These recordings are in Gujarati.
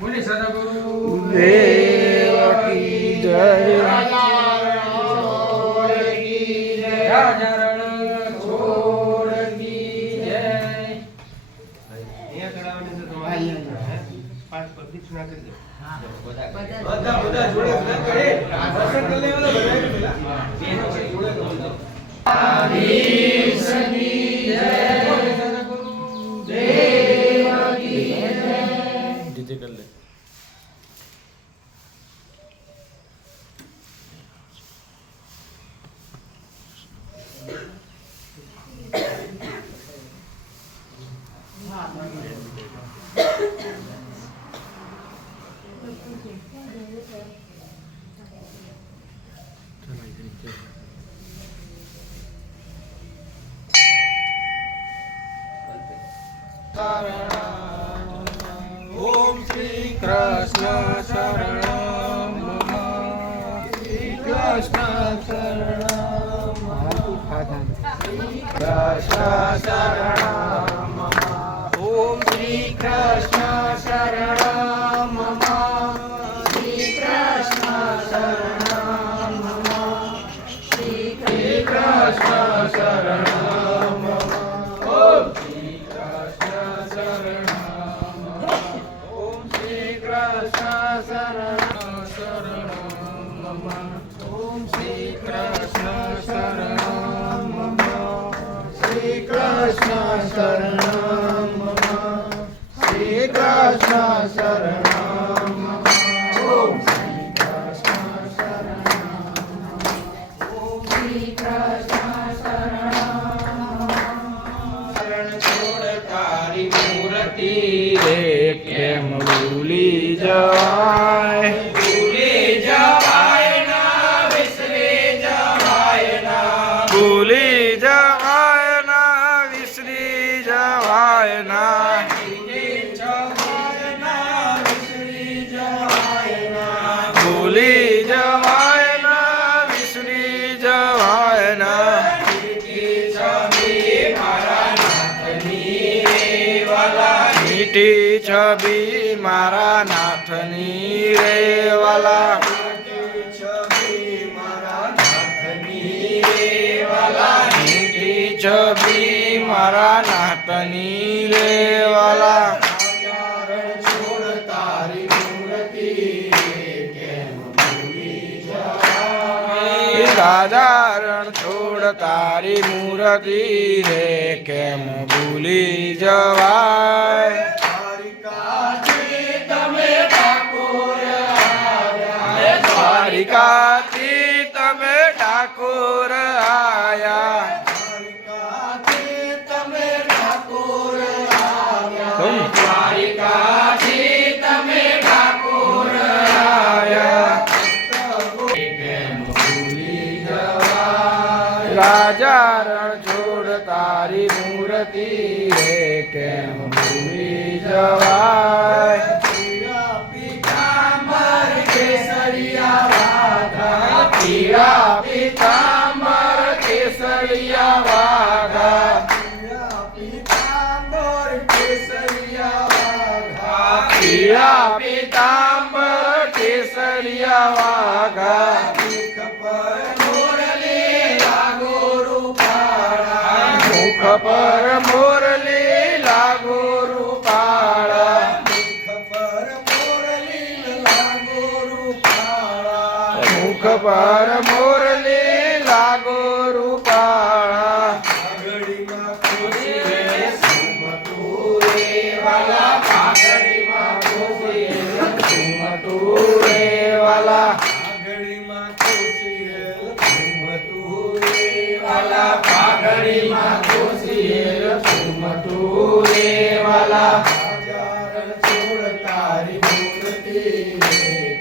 બોલી સદગુરુ દેવ કી જય. રાજારણ છોડ કી જય. અહીંયા ચડાવવાની છે તમારે. પાંચ પ્રદક્ષિણા કરી દો. બધા જોડે કરે દર્શન કરી લેવાના બધા ડીજે કર લે. ઓમ શ્રી કૃષ્ણ શરણમ મમ. શ્રી કૃષ્ણ શરણમ કૃષ્ણ શરણમ મમ. ઓમ શ્રી કૃષ્ણ શરણમ મમ. શ્રી કૃષ્ણ શરણમ મમ. શ્રી કૃષ્ણ શરણમ મમ. ઓમ શ્રી કૃષ્ણ શરણમ મમ. ઓમ શ્રી કૃષ્ણ શરણમ મમ. ઓમ શ્રી કૃષ્ણ શરણમ મમ. શ્રી કૃષ્ણ શરણમ મમ. શ્રી કૃષ્ણ શરણમ મમ. ઓમ શ્રી કૃષ્ણ શરણમ. ઓમ શ્રી કૃષ્ણ શરણમ. શરણ છોડ તારી મૂર્તિ રે કેમ ભૂલી જવાય. ભૂલી જવાય ના વિસરી જવાય ના. ભૂલી જવાય ના વિસરી જવાય ના. ભૂલી જવાય ના વિસરી જવાય ના. ભૂલી જવાય ના વિસરી જવાય ના. મીઠી છબી મારા નાથની રે વાલા. મીઠી છબી મારા નાથની રે વાલા. મીઠી છબી મારા નાથની રે વાલા. છોડ તારી મૂર્તિ કેમ ભૂલી જવાય. રાજારણ છોડ તારી મૂર્તિ રે કેમ ભૂલી જવાય. દ્વારિકાથી તમે ઠાકોર આયા. દ્વારિકાથી તમે ઠાકોર આયા. દ્વારિકાથી તમે ઠાકોર આયા. કેમ ભૂલી જવાય. રાજા રણછોડ તારી મૂર્તિ રે કેમ ભૂલી જવાય. પીળા પીતાંબર કેસરિયા વાઘા. પીતાંબર કેસરિયા વાઘા. પીળા પીતાંબર કેસરિયા વાઘા. મુખ પર મોરલી લાગો રૂપાળા. મુખ પર મોરલી લાગો રૂપાળા. મુખ પર મોરલી લાગો રૂપાળા. મુખ પર મોરલી લાગો રૂપાળા. પાઘડીમાં ખુશી રે સુમતું રે વાલા. પાઘડીમાં ખુશી રે સુમતું રે વાલા. પાઘડીમાં ખુશી રે સુમતું રે વાલા. પાઘડીમાં ખુશી રે સુમતું રે વાલા. રાજારણ છોડ તારી મૂર્તિ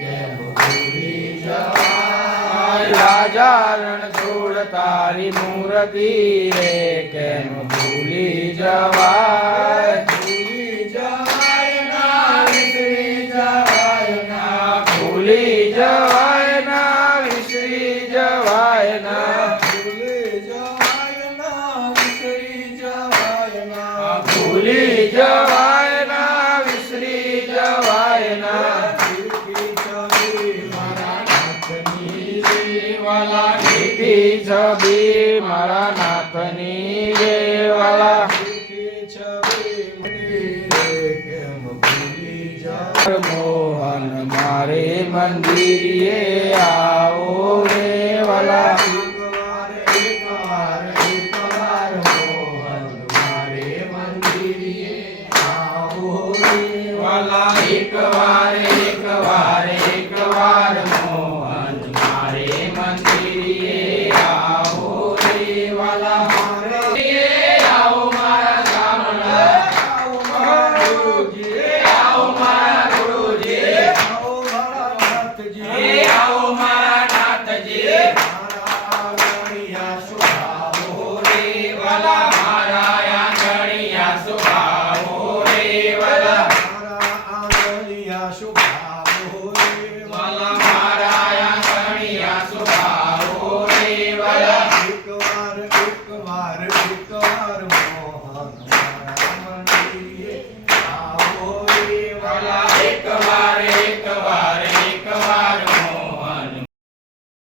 કેમ ભૂલી જવાય. રાજારણ છોડ તારી મૂર્તિ રે કેમ ભૂલી જવાય. ભૂલી જવાય ના વિસરી જવાય ના. ભૂલી જવાય ના વિસરી જવાય ના. ભૂલી જવાય ના વિસરી જવાય ના. ભૂલી જવાય ના વિસરી જવાય ના. મારા નાથની રે વાલા દેખી છબી મંદિરે કેમ ભૂલી જાઓ મોહન મારે મંદિરે આવો રે વાલા એકવાર મોહન મારે મંદિરે આવો રે વાલા એકવાર મોહન મારે મંદિરે આવો રે વાલા આવો મારા ગામડા આવો મારા ગુરુજી આવો મારા ગુરુજી આવો મારા નાથજી આવો મારા નાથજી મારા આંગણિયા સુભાવો રે વાલા મારા આંગણિયા સુભાવો રે વાલા મારા આંગણિયા સુભાવો રે વાલા મારા આંગણિયા સુભાવો રે વાલા એકવાર મોહન મારા મંદિરે